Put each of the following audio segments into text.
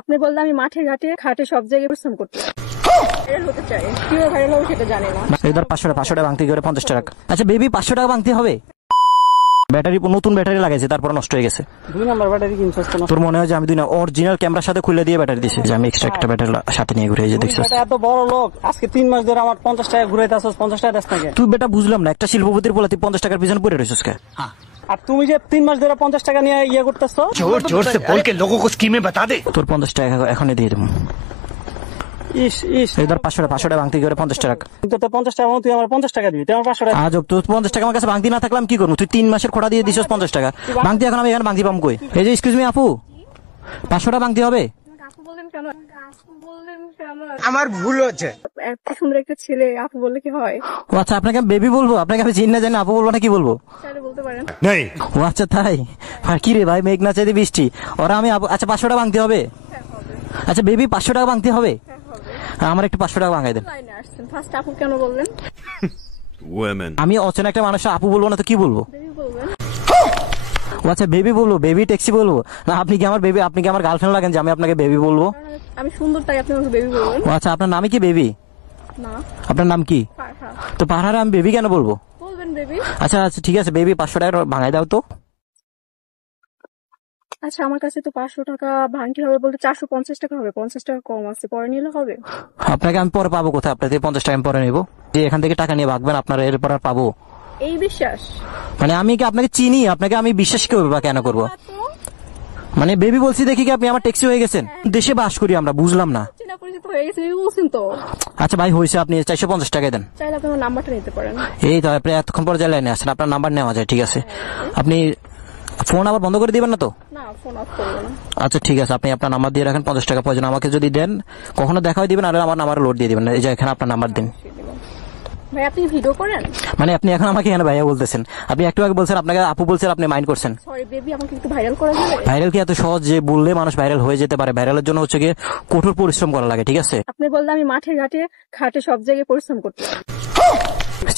আপনি বললেন আমি মাঠে ঘাটে খাটে সব জায়গায় পরিশ্রম করতে ভাইরাল হতে চাই, কিভাবে ভাইরাল হবো সেটা জানি না। এবার 500 টাকা ভাঙতে করে 50 টাকা। আচ্ছা বেবি 500 টাকা ভাঙতে হবে? ব্যাটারি নতুন ব্যাটারি লাগাইছে তারপর নষ্ট হয়ে গেছে। 2 নাম্বার ব্যাটারি কিনছস তো? তোর মনে হয় যে আমি অরিজিনাল ক্যামেরার সাথে খুলে দিয়ে ব্যাটারি দিছি, যে আমি এক্সট্রা একটা ব্যাটারি সাথে নিয়ে ঘুরে এই যে দেখছস। এত বড় লোক, আজকে 3 মাস ধরে আমার 50 টাকা ঘুরাইতাছস, 50 টাকা দেস না কে? তুই বেটা বুঝলাম না, একটা শিল্পপতির বলে তুই 50 টাকার পিছনে পড়ে রইছস কে? আর তুমি যে 3 মাস ধরে 50 টাকা নিয়ে ইয়ে করতেছ, जोर जोर से बोल के लोगों को स्कीमें बता दे। তোর 50 টাকা এখনই দিয়ে দেবো। ইস ইস, এবার 500 টাকা ভাঙতে করে 50 টাকা। কিন্তু তো 50 টাকা তুই আমার 50 টাকা দিবি, তুই আমার 500 টাকা। আজ তোর 50 টাকা আমার কাছে ভাঙতি না থাকলাম কি করবো? তুই 3 মাসের খোটা দিয়ে দিছস 50 টাকা ভাঙতি, এখন আমি এখানে ভাঙতি পাম কই? এই যে এক্সকিউজ মি আপু, 500 টাকা ভাঙতি হবে? আপু বললেন কেন? আপু বললেন কেন? আমার ভুল হচ্ছে। এত সুন্দর একটা ছেলে আপু বললে কি হয়? ও আচ্ছা, আপনাকে আমি বেবি বলবো? আপনাকে আমি চিনি না জানি আপু বলবো না কি বলবো? চাইলে বলতে পারেন। नहीं ও আচ্ছা তাই? আর কি রে ভাই, মেঘ না চাইতে বৃষ্টি। ওরা আমি আচ্ছা 500 টাকা ভাঙতে হবে? হ্যাঁ হবে। আচ্ছা বেবি 500 টাকা ভাঙতে হবে? হ্যাঁ হবে। আমার একটু 500 টাকা ভাঙাই দেন। লাইনে আসছেন, ফার্স্ট আপু কেন বললেন? women আমি অচেনা একটা মানুষ আপু বলবো না তো কি বলবো? বেবি বলবেন। ও আচ্ছা বেবি বলবো, বেবি ট্যাক্সি বলবো না? আপনি কি আমার বেবি, আপনি কি আমার গার্লফ্রেন্ড লাগেন যে আমি আপনাকে বেবি বলবো? আমি সুন্দর তাই আপনি আমাকে বেবি বলবেন ও আচ্ছা, আপনার নামই কি বেবি? না? আপনার নাম কি? ফারহা। তো পাহাড়ে আমি বেবি কেন বলবো? বলবেন বেবি। আচ্ছা আচ্ছা ঠিক আছে, বেবি 500 টাকা ভাঙাই দাও তো। আচ্ছা আমার কাছে তো 500 টাকা ভাঙতে হবে বলতে 450 টাকা হবে, 50 টাকা কম আছে, পরে নিলে হবে? আপনাকে আমি পরে পাবো কোথায়? আপনার থেকে 50 টাকা আমি পরে নেবো, যে এখান থেকে টাকা নিয়ে ভাগবেন আপনারা, এরপর আর পাবো? এই বিশ্বাস? মানে আমি কি আপনাকে চিনি? আপনাকে আমি বিশ্বাস করবো বা কেন করবো? এত মানে বেবি বলছি দেখি কি আপনি আমার ট্যাক্সি হয়ে গেছেন? দেশে বাস করি আমরা, বুঝলাম না। চেনা পরিচিত হয়ে গেছে বেবি বলছেন তো। আচ্ছা ভাই হয়েছে, আপনি 450 টাকা দেন। চাইলে আপনি আমার নাম্বারটা নিতে পারেন। এই তো আপনি এতক্ষণ পর যে লাইনে আসেন, আপনার নাম্বার নেওয়া যায়, ঠিক আছে? আপনি ফোন আবার বন্ধ করে দিবেন না তো? না ফোন অফ করবো না। আচ্ছা ঠিক আছে, আপনি আপনার নাম্বার দিয়ে রাখেন, 50 টাকা প্রয়োজন আমাকে যদি দেন কখনো দেখা হয় দিবেন, আর আমার নাম্বার লোড দিয়ে দিবেন। এই যে এখানে আপনার নাম্বার দিন। ভাই আপনি ভিডিও করেন? মানে আপনি এখন আমাকে এখানে ভাইয়া বলতেছেন? আপনি একটু আগে বলছেন আপনাকে আপু বলছেন, আপনি মাইন্ড করছেন? সরি বেবি, আমাকে একটু ভাইরাল করা যাবে? ভাইরাল কি এত সহজ যে বললে মানুষ ভাইরাল হয়ে যেতে পারে? ভাইরালের জন্য হচ্ছে গিয়ে কঠোর পরিশ্রম করা লাগে, ঠিক আছে? আপনি বললেন আমি মাঠে ঘাটে খাটে সব জায়গায় পরিশ্রম করতে।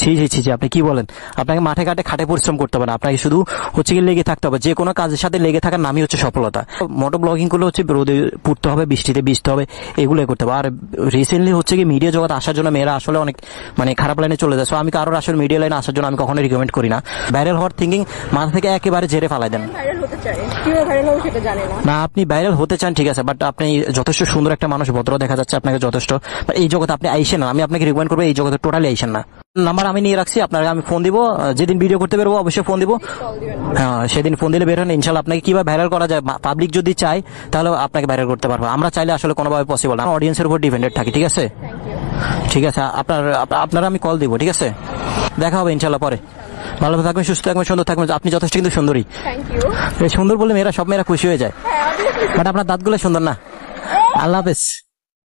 ছি ছি ছি ছি, আপনি কি বলেন? আপনাকে মাঠে ঘাটে খাটে পরিশ্রম করতে হবে না, আপনাকে শুধু হচ্ছে গিয়ে লেগে থাকতে হবে। যে কোনো কাজের সাথে লেগে থাকার নামই হচ্ছে সফলতা। মোটো ব্লগিং করলে হচ্ছে রোদে পুড়তে হবে, বৃষ্টিতে ভিজতে হবে, এগুলো করতে হবে। আর রিসেন্টলি হচ্ছে গিয়ে মিডিয়া জগৎ আসার জন্য মেয়েরা আসলে অনেক মানে খারাপ লাইনে চলে যায়। সো আমি কারোর আসলে মিডিয়া লাইনে আসার জন্য আমি কখনোই রিকমেন্ড করি না। ভাইরাল হওয়ার থিঙ্কিং মাথা থেকে একেবারে ঝেড়ে ফেলাই দেন। ভাইরাল হতে চাই, কিভাবে ভাইরাল হবো সেটা জানি না। না আপনি ভাইরাল হতে চান ঠিক আছে, বাট আপনি যথেষ্ট সুন্দর একটা মানুষ, ভদ্র দেখা যাচ্ছে আপনাকে যথেষ্ট। এই জগতে আপনি আইসেন না, আমি আপনাকে রিকমেন্ড করবো এই জগতে টোটালি আইসেন না। নাম্বার আমি নিয়ে রাখছি, আপনাকে আমি ফোন দিব, যেদিন ভিডিও করতে বেরোবো অবশ্যই ফোন দিব। কল দিবেন। হ্যাঁ সেদিন ফোন দিলে বের হন ইনশাল্লাহ। আপনাকে কিভাবে ভাইরাল করা যায়, পাবলিক যদি চায় তাহলে আপনাকে ভাইরাল করতে পারবো, আমরা চাইলে আসলে কোনোভাবে পসিবল না। অডিয়েন্সের উপর ডিপেন্ডেড থাকি, ঠিক আছে? Thank you. ঠিক আছে, আপনারা আমি কল দিব, ঠিক আছে? দেখা হবে ইনশাল্লাহ পরে। ভালো থাকবেন, সুস্থ থাকবেন, সুন্দর থাকবেন। আপনি যথেষ্ট কিন্তু সুন্দরী। Thank you. সুন্দর বলে মেয়েরা, সব মেয়েরা খুশি হয়ে যায়, হ্যাঁ obviously। বাট আপনার দাঁতগুলো সুন্দর না। আল্লাহ হাফেজ।